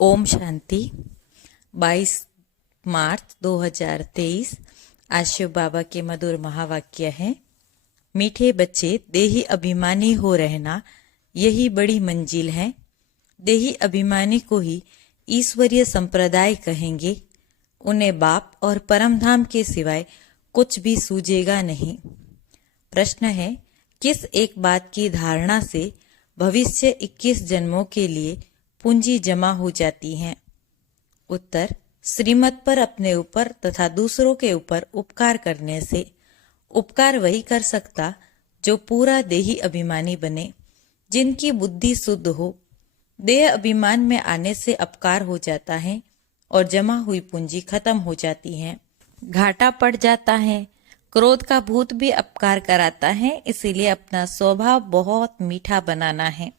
ओम शांति। 22 मार्च 2023 आज शिव बाबा के मधुर महावाक्य है। मीठे बच्चे, देही अभिमानी हो रहना यही बड़ी मंजिल है। देही अभिमानी को ही ईश्वरीय संप्रदाय कहेंगे। उन्हें बाप और परमधाम के सिवाय कुछ भी सूझेगा नहीं। प्रश्न है, किस एक बात की धारणा से भविष्य 21 जन्मों के लिए पूंजी जमा हो जाती है? उत्तर, श्रीमत पर अपने ऊपर तथा दूसरों के ऊपर उपकार करने से। उपकार वही कर सकता जो पूरा देही अभिमानी बने, जिनकी बुद्धि शुद्ध हो। देह अभिमान में आने से अपकार हो जाता है और जमा हुई पूंजी खत्म हो जाती है, घाटा पड़ जाता है। क्रोध का भूत भी अपकार कराता है, इसीलिए अपना स्वभाव बहुत मीठा बनाना है।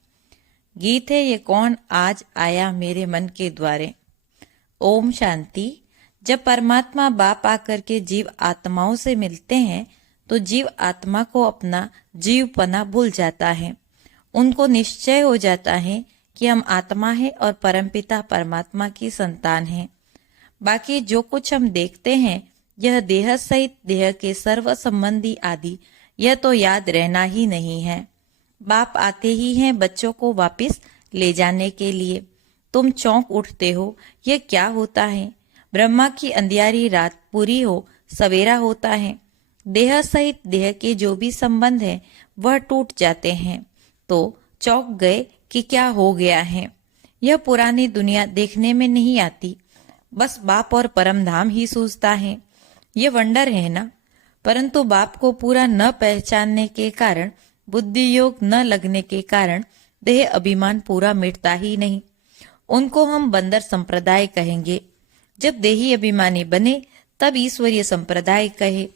गीत है, ये कौन आज आया मेरे मन के द्वारे। ओम शांति। जब परमात्मा बाप आकर के जीव आत्माओं से मिलते हैं तो जीव आत्मा को अपना जीवपना भूल जाता है। उनको निश्चय हो जाता है कि हम आत्मा है और परमपिता परमात्मा की संतान हैं। बाकी जो कुछ हम देखते हैं यह देह सहित देह के सर्व संबंधी आदि यह तो याद रहना ही नहीं है। बाप आते ही हैं बच्चों को वापस ले जाने के लिए। तुम चौंक उठते हो, यह क्या होता है? ब्रह्मा की अंधियारी रात पूरी हो सवेरा होता है। देह सहित देह के जो भी संबंध है वह टूट जाते हैं। तो चौंक गए कि क्या हो गया है। यह पुरानी दुनिया देखने में नहीं आती, बस बाप और परमधाम ही सूझता है। ये वंडर है ना। परंतु बाप को पूरा न पहचानने के कारण, बुद्धि योग न लगने के कारण देह अभिमान पूरा मिटता ही नहीं। उनको हम बंदर संप्रदाय कहेंगे। जब देही अभिमानी बने तब ईश्वरीय संप्रदाय कहे।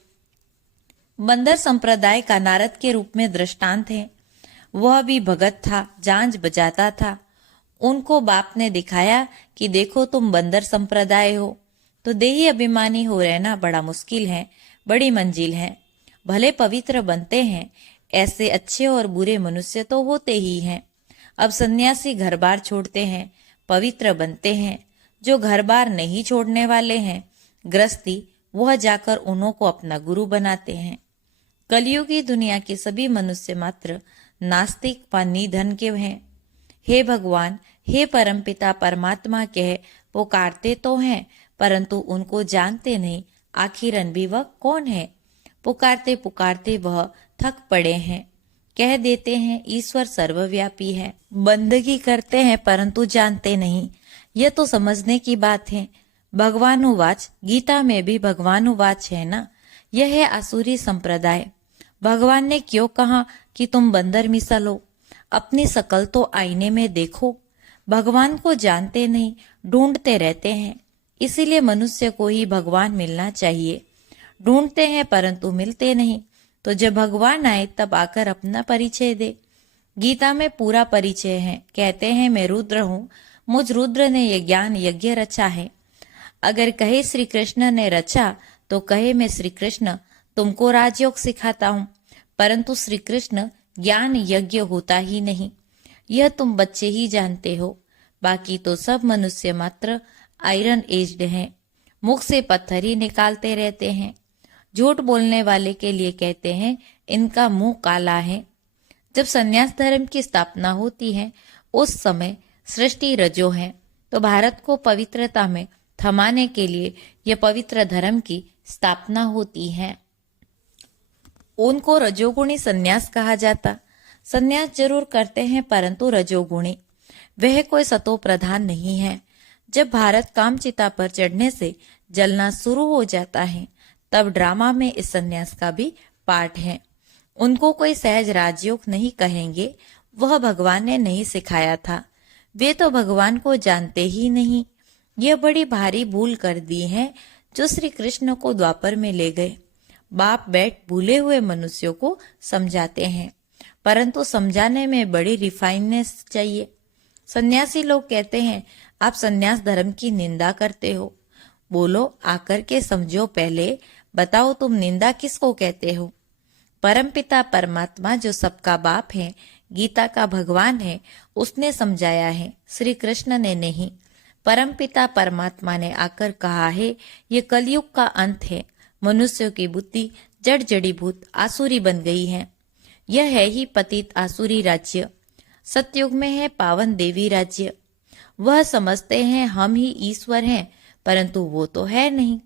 बंदर संप्रदाय का नारद के रूप में दृष्टांत है। वह भी भगत था, झांझ बजाता था। उनको बाप ने दिखाया कि देखो तुम बंदर संप्रदाय हो, तो देही अभिमानी हो रहना बड़ा मुश्किल है, बड़ी मंजिल है। भले पवित्र बनते हैं, ऐसे अच्छे और बुरे मनुष्य तो होते ही हैं। अब सन्यासी घर बार छोड़ते हैं, पवित्र बनते हैं। जो घर बार नहीं छोड़ने वाले हैं, गृहस्थी, वह जाकर उन्हों को अपना गुरु बनाते हैं। कलयुगी दुनिया के सभी मनुष्य मात्र नास्तिक व निधन के हैं। हे भगवान, हे परमपिता परमात्मा कह पुकारते तो हैं, परंतु उनको जानते नहीं आखिरन भी वह कौन है। पुकारते पुकारते वह थक पड़े हैं। कह देते हैं ईश्वर सर्वव्यापी है। बंदगी करते हैं परंतु जानते नहीं। यह तो समझने की बात है। भगवानुवाच, गीता में भी भगवानुवाच है ना। यह है आसुरी संप्रदाय। भगवान ने क्यों कहा कि तुम बंदर मिसल हो? अपनी शकल तो आईने में देखो। भगवान को जानते नहीं, ढूंढते रहते हैं। इसीलिए मनुष्य को ही भगवान मिलना चाहिए। ढूंढते हैं परंतु मिलते नहीं, तो जब भगवान आए तब आकर अपना परिचय दे। गीता में पूरा परिचय है। कहते हैं मैं रुद्र हूँ, मुझ रुद्र ने ये ज्ञान यज्ञ रचा है। अगर कहे श्री कृष्ण ने रचा तो कहे मैं श्री कृष्ण तुमको राजयोग सिखाता हूँ, परंतु श्री कृष्ण ज्ञान यज्ञ होता ही नहीं। यह तुम बच्चे ही जानते हो। बाकी तो सब मनुष्य मात्र आयरन एज्ड हैं। मुख से पत्थर ही निकालते रहते हैं। झूठ बोलने वाले के लिए कहते हैं इनका मुंह काला है। जब संन्यास धर्म की स्थापना होती है उस समय सृष्टि रजो है, तो भारत को पवित्रता में थमाने के लिए यह पवित्र धर्म की स्थापना होती है। उनको रजोगुणी संन्यास कहा जाता। संन्यास जरूर करते हैं परंतु रजोगुणी, वह कोई सतो प्रधान नहीं है। जब भारत कामचिता पर चढ़ने से जलना शुरू हो जाता है तब ड्रामा में इस संन्यास का भी पार्ट है। उनको कोई सहज राजयोग नहीं कहेंगे, वह भगवान ने नहीं सिखाया था। वे तो भगवान को जानते ही नहीं। यह बड़ी भारी भूल कर दी है जो श्री कृष्ण को द्वापर में ले गए। बाप बैठ भूले हुए मनुष्यों को समझाते हैं, परंतु समझाने में बड़ी रिफाइननेस चाहिए। सन्यासी लोग कहते हैं आप सन्यास धर्म की निंदा करते हो। बोलो आकर के समझो, पहले बताओ तुम निंदा किसको कहते हो? परमपिता परमात्मा जो सबका बाप है, गीता का भगवान है, उसने समझाया है, श्री कृष्ण ने नहीं। परमपिता परमात्मा ने आकर कहा है, ये कलयुग का अंत है। मनुष्यों की बुद्धि जड़ जड़ीभूत आसुरी बन गई है। यह है ही पतित आसुरी राज्य। सतयुग में है पावन देवी राज्य। वह समझते हैं हम ही ईश्वर हैं, परंतु वो तो है नहीं।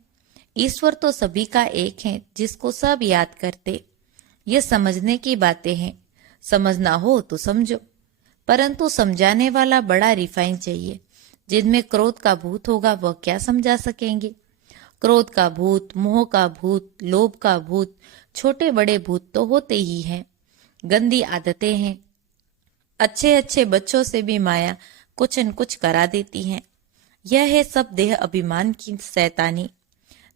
ईश्वर तो सभी का एक है, जिसको सब याद करते। ये समझने की बातें हैं। समझना हो तो समझो, परंतु समझाने वाला बड़ा रिफाइन चाहिए। जिनमें क्रोध का भूत होगा वह क्या समझा सकेंगे। क्रोध का भूत, मोह का भूत, लोभ का भूत, छोटे बड़े भूत तो होते ही हैं। गंदी आदतें हैं। अच्छे अच्छे बच्चों से भी माया कुछ न कुछ करा देती है। यह है सब देह अभिमान की शैतानी।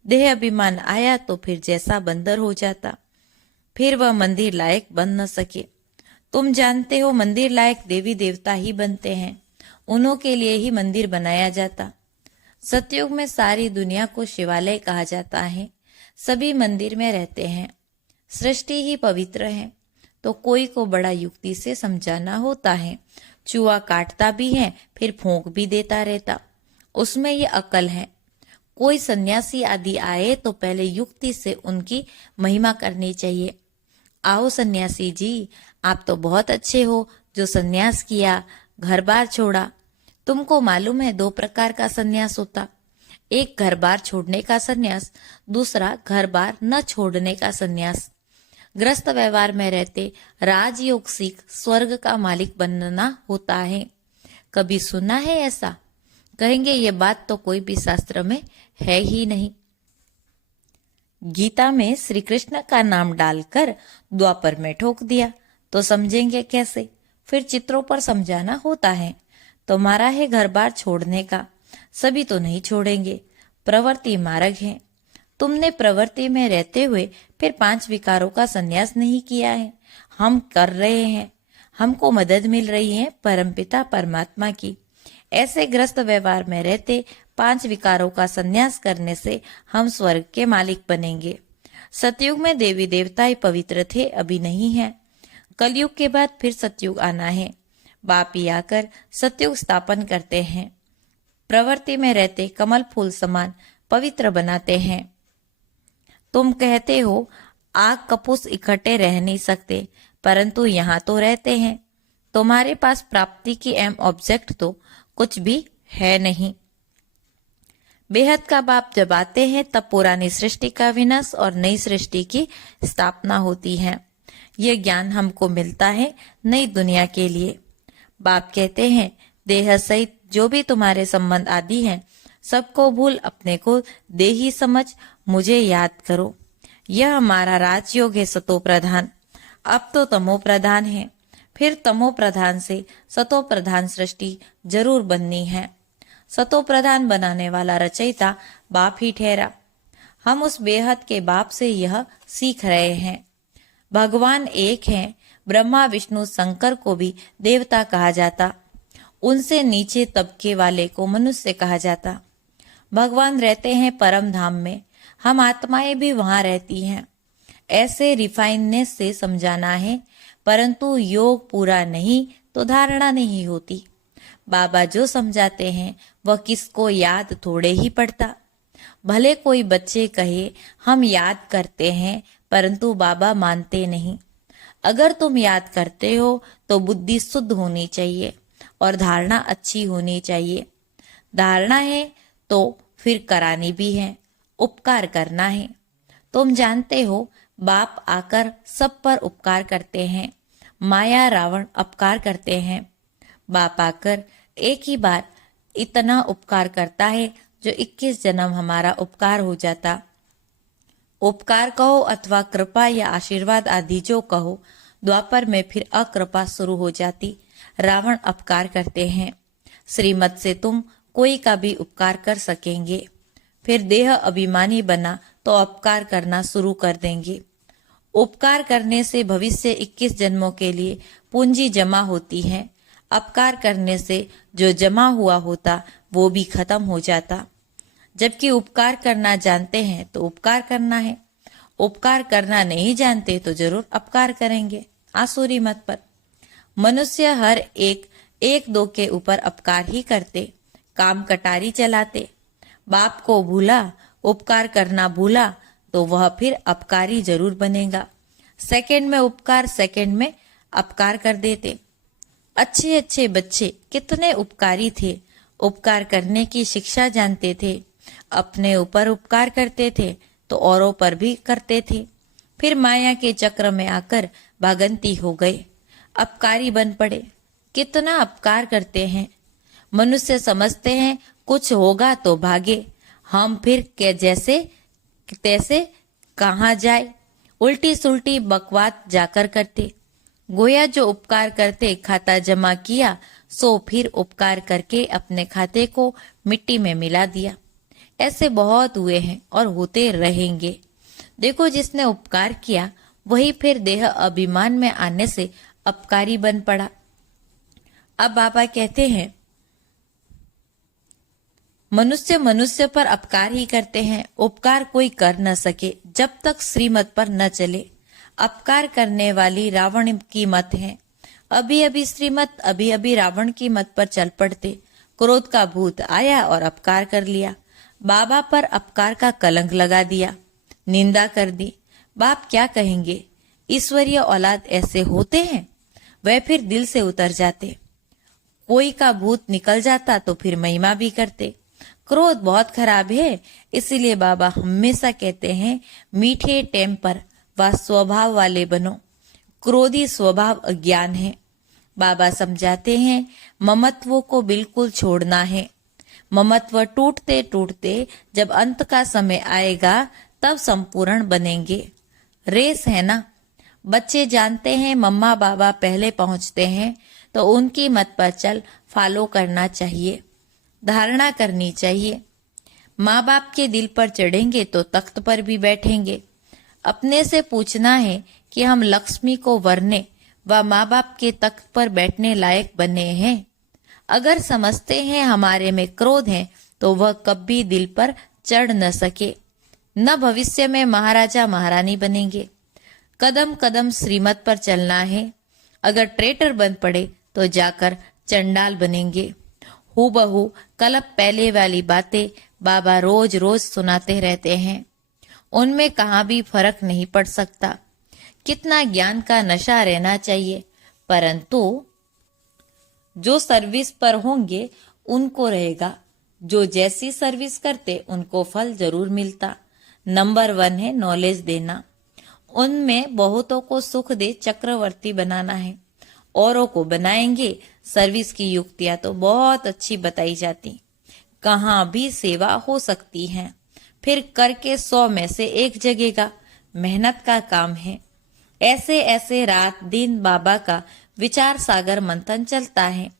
देह अभिमान आया तो फिर जैसा बंदर हो जाता, फिर वह मंदिर लायक बन न सके। तुम जानते हो मंदिर लायक देवी देवता ही बनते हैं, उन्हों के लिए ही मंदिर बनाया जाता। सतयुग में सारी दुनिया को शिवालय कहा जाता है। सभी मंदिर में रहते हैं। सृष्टि ही पवित्र है, तो कोई को बड़ा युक्ति से समझाना होता है। चूहा काटता भी है, फिर फूंक भी देता रहता, उसमें ये अकल है। कोई सन्यासी आदि आए तो पहले युक्ति से उनकी महिमा करनी चाहिए। आओ सन्यासी जी, आप तो बहुत अच्छे हो जो सन्यास किया, घर बार छोड़ा। तुमको मालूम है 2 प्रकार का सन्यास होता। एक घर बार छोड़ने का सन्यास, दूसरा घर बार न छोड़ने का सन्यास। ग्रस्त व्यवहार में रहते राजयोग सीख स्वर्ग का मालिक बनना होता है। कभी सुना है ऐसा? कहेंगे ये बात तो कोई भी शास्त्र में है ही नहीं। गीता में श्री कृष्ण का नाम डालकर द्वापर में ठोक दिया तो समझेंगे कैसे? फिर चित्रों पर समझाना होता है। तुम्हारा है घर बार छोड़ने का, सभी तो नहीं छोड़ेंगे। प्रवृत्ति मार्ग है। तुमने प्रवृत्ति में रहते हुए फिर 5 विकारों का संन्यास नहीं किया है। हम कर रहे हैं। हमको मदद मिल रही है परमपिता परमात्मा की। ऐसे ग्रस्त व्यवहार में रहते 5 विकारों का संन्यास करने से हम स्वर्ग के मालिक बनेंगे। सतयुग में देवी देवता ही पवित्र थे, अभी नहीं है। कलयुग के बाद फिर सतयुग आना है। बाप ही आकर सतयुग स्थापन करते हैं। प्रवृत्ति में रहते कमल फूल समान पवित्र बनाते हैं। तुम कहते हो आग कपूस इकट्ठे रह नहीं सकते, परंतु यहाँ तो रहते हैं। तुम्हारे पास प्राप्ति की एम ऑब्जेक्ट तो कुछ भी है नहीं। बेहद का बाप जब आते हैं तब पुरानी सृष्टि का विनाश और नई सृष्टि की स्थापना होती है। ये ज्ञान हमको मिलता है नई दुनिया के लिए। बाप कहते हैं देह सहित जो भी तुम्हारे संबंध आदि हैं, सबको भूल अपने को देही समझ मुझे याद करो। यह हमारा राजयोग है सतो प्रधान। अब तो तमो प्रधान है, फिर तमो प्रधान से सतो प्रधान सृष्टि जरूर बननी है। सतो प्रधान बनाने वाला रचयिता बाप ही ठहरा। हम उस बेहद के बाप से यह सीख रहे हैं। भगवान एक हैं। ब्रह्मा विष्णु शंकर को भी देवता कहा जाता, उनसे नीचे तबके वाले को मनुष्य कहा जाता। भगवान रहते हैं परम धाम में, हम आत्माएं भी वहां रहती हैं। ऐसे रिफाइननेस से समझाना है, परंतु योग पूरा नहीं तो धारणा नहीं होती। बाबा जो समझाते हैं वह किसको याद थोड़े ही पड़ता। भले कोई बच्चे कहे हम याद करते हैं, परंतु बाबा मानते नहीं। अगर तुम याद करते हो तो बुद्धि शुद्ध होनी चाहिए और धारणा अच्छी होनी चाहिए। धारणा है तो फिर करानी भी है, उपकार करना है। तुम जानते हो बाप आकर सब पर उपकार करते हैं। माया रावण अपकार करते हैं। बाप आकर एक ही बार इतना उपकार करता है जो 21 जन्म हमारा उपकार हो जाता। उपकार कहो अथवा कृपा या आशीर्वाद आदि जो कहो, द्वापर में फिर अकृपा शुरू हो जाती। रावण अपकार करते हैं। श्रीमत से तुम कोई का भी उपकार कर सकेंगे। फिर देह अभिमानी बना तो अपकार करना शुरू कर देंगे। उपकार करने से भविष्य 21 जन्मों के लिए पूंजी जमा होती है। अपकार करने से जो जमा हुआ होता वो भी खत्म हो जाता। जबकि उपकार करना जानते हैं तो उपकार करना है, उपकार करना नहीं जानते तो जरूर अपकार करेंगे। आसुरी मत पर मनुष्य हर एक 1-2 के ऊपर अपकार ही करते, काम कटारी चलाते। बाप को भूला, उपकार करना भूला तो वह फिर अपकारी जरूर बनेगा। सेकंड में उपकार, सेकंड में अपकार कर देते। अच्छे अच्छे बच्चे कितने उपकारी थे, उपकार करने की शिक्षा जानते थे, अपने ऊपर उपकार करते थे तो औरों पर भी करते थे। फिर माया के चक्र में आकर भागंती हो गए, अपकारी बन पड़े। कितना अपकार करते हैं। मनुष्य समझते हैं कुछ होगा तो भागे, हम फिर के जैसे तैसे कहाँ जाए, उल्टी सुल्टी बकवास जाकर करते। गोया जो उपकार करते खाता जमा किया, सो फिर उपकार करके अपने खाते को मिट्टी में मिला दिया। ऐसे बहुत हुए हैं और होते रहेंगे। देखो, जिसने उपकार किया वही फिर देह अभिमान में आने से अपकारी बन पड़ा। अब बाबा कहते हैं, मनुष्य मनुष्य पर अपकार ही करते हैं, उपकार कोई कर न सके जब तक श्रीमत पर न चले। अपकार करने वाली रावण की मत है। अभी अभी श्रीमत, अभी अभी रावण की मत पर चल पड़ते। क्रोध का भूत आया और अपकार कर लिया। बाबा पर अपकार का कलंक लगा दिया, निंदा कर दी। बाप क्या कहेंगे? ईश्वरीय औलाद ऐसे होते हैं, वह फिर दिल से उतर जाते। कोई का भूत निकल जाता तो फिर महिमा भी करते। क्रोध बहुत खराब है, इसीलिए बाबा हमेशा कहते हैं मीठे टेम्पर व स्वभाव वाले बनो। क्रोधी स्वभाव अज्ञान है। बाबा समझाते हैं ममत्व को बिल्कुल छोड़ना है। ममत्व टूटते टूटते जब अंत का समय आएगा तब संपूर्ण बनेंगे। रेस है ना। बच्चे जानते हैं मम्मा बाबा पहले पहुंचते हैं तो उनकी मत पर चल फॉलो करना चाहिए, धारणा करनी चाहिए। माँ बाप के दिल पर चढ़ेंगे तो तख्त पर भी बैठेंगे। अपने से पूछना है कि हम लक्ष्मी को वरने व माँ बाप के तख्त पर बैठने लायक बने हैं। अगर समझते हैं हमारे में क्रोध है तो वह कभी दिल पर चढ़ न सके, न भविष्य में महाराजा महारानी बनेंगे। कदम कदम श्रीमत पर चलना है। अगर ट्रेटर बन पड़े तो जाकर चंडाल बनेंगे। हूबहू कलप पहले वाली बातें बाबा रोज रोज सुनाते रहते हैं। उनमें कहाँ भी फर्क नहीं पड़ सकता। कितना ज्ञान का नशा रहना चाहिए, परंतु जो सर्विस पर होंगे उनको रहेगा। जो जैसी सर्विस करते उनको फल जरूर मिलता। नंबर 1 है नॉलेज देना। उनमें बहुतों को सुख दे चक्रवर्ती बनाना है। औरों को बनाएंगे। सर्विस की युक्तियां तो बहुत अच्छी बताई जाती, कहाँ भी सेवा हो सकती है। फिर करके 100 में से 1 जगेगा। मेहनत का काम है। ऐसे ऐसे रात दिन बाबा का विचार सागर मंथन चलता है।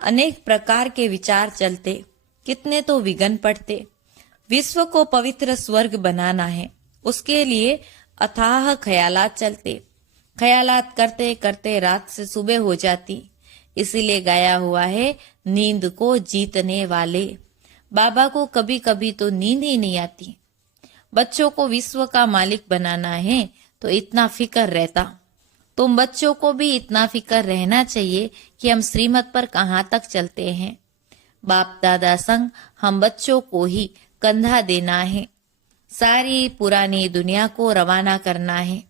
अनेक प्रकार के विचार चलते, कितने तो विघ्न पड़ते। विश्व को पवित्र स्वर्ग बनाना है, उसके लिए अथाह ख्यालात चलते। ख्यालात करते करते रात से सुबह हो जाती। इसीलिए गाया हुआ है नींद को जीतने वाले। बाबा को कभी कभी तो नींद ही नहीं आती। बच्चों को विश्व का मालिक बनाना है तो इतना फिक्र रहता। तुम बच्चों को भी इतना फिक्र रहना चाहिए कि हम श्रीमत पर कहाँ तक चलते हैं। बाप दादा संग हम बच्चों को ही कंधा देना है। सारी पुरानी दुनिया को रवाना करना है।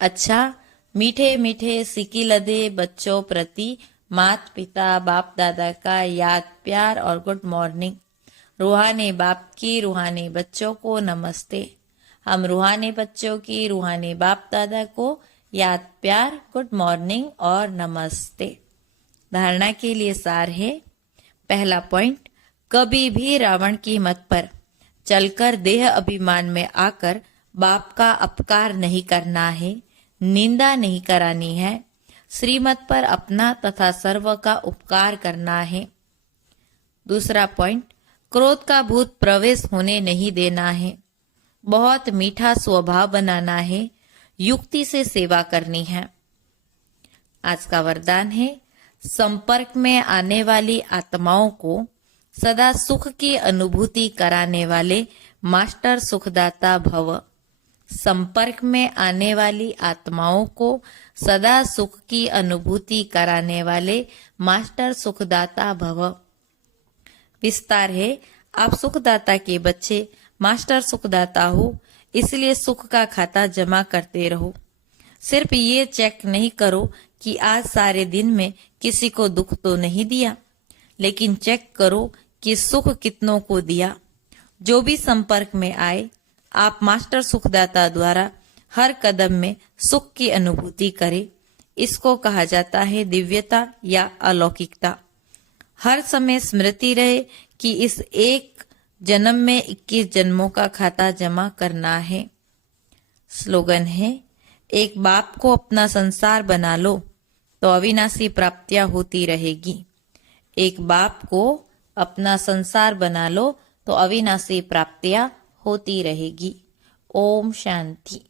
अच्छा, मीठे मीठे सिकी लदे बच्चों प्रति माता पिता बाप दादा का याद प्यार और गुड मॉर्निंग। रूहानी बाप की रूहानी बच्चों को नमस्ते। हम रूहानी बच्चों की रूहानी बाप दादा को याद प्यार गुड मॉर्निंग और नमस्ते। धारणा के लिए सार है। पहला पॉइंट, कभी भी रावण की मत पर चलकर देह अभिमान में आकर बाप का अपकार नहीं करना है, निंदा नहीं करानी है। श्रीमत पर अपना तथा सर्व का उपकार करना है। दूसरा पॉइंट, क्रोध का भूत प्रवेश होने नहीं देना है। बहुत मीठा स्वभाव बनाना है। युक्ति से सेवा करनी है। आज का वरदान है, संपर्क में आने वाली आत्माओं को सदा सुख की अनुभूति कराने वाले मास्टर सुखदाता भव। संपर्क में आने वाली आत्माओं को सदा सुख की अनुभूति कराने वाले मास्टर सुखदाता भव। विस्तार है, आप सुखदाता के बच्चे मास्टर सुखदाता हो, इसलिए सुख का खाता जमा करते रहो। सिर्फ ये चेक नहीं करो कि आज सारे दिन में किसी को दुख तो नहीं दिया, लेकिन चेक करो कि सुख कितनों को दिया। जो भी संपर्क में आए, आप मास्टर सुखदाता द्वारा हर कदम में सुख की अनुभूति करें। इसको कहा जाता है दिव्यता या अलौकिकता। हर समय स्मृति रहे कि इस एक जन्म में 21 जन्मों का खाता जमा करना है। स्लोगन है, एक बाप को अपना संसार बना लो तो अविनाशी प्राप्तियां होती रहेगी। एक बाप को अपना संसार बना लो तो अविनाशी प्राप्तियां होती रहेगी। ओम शांति।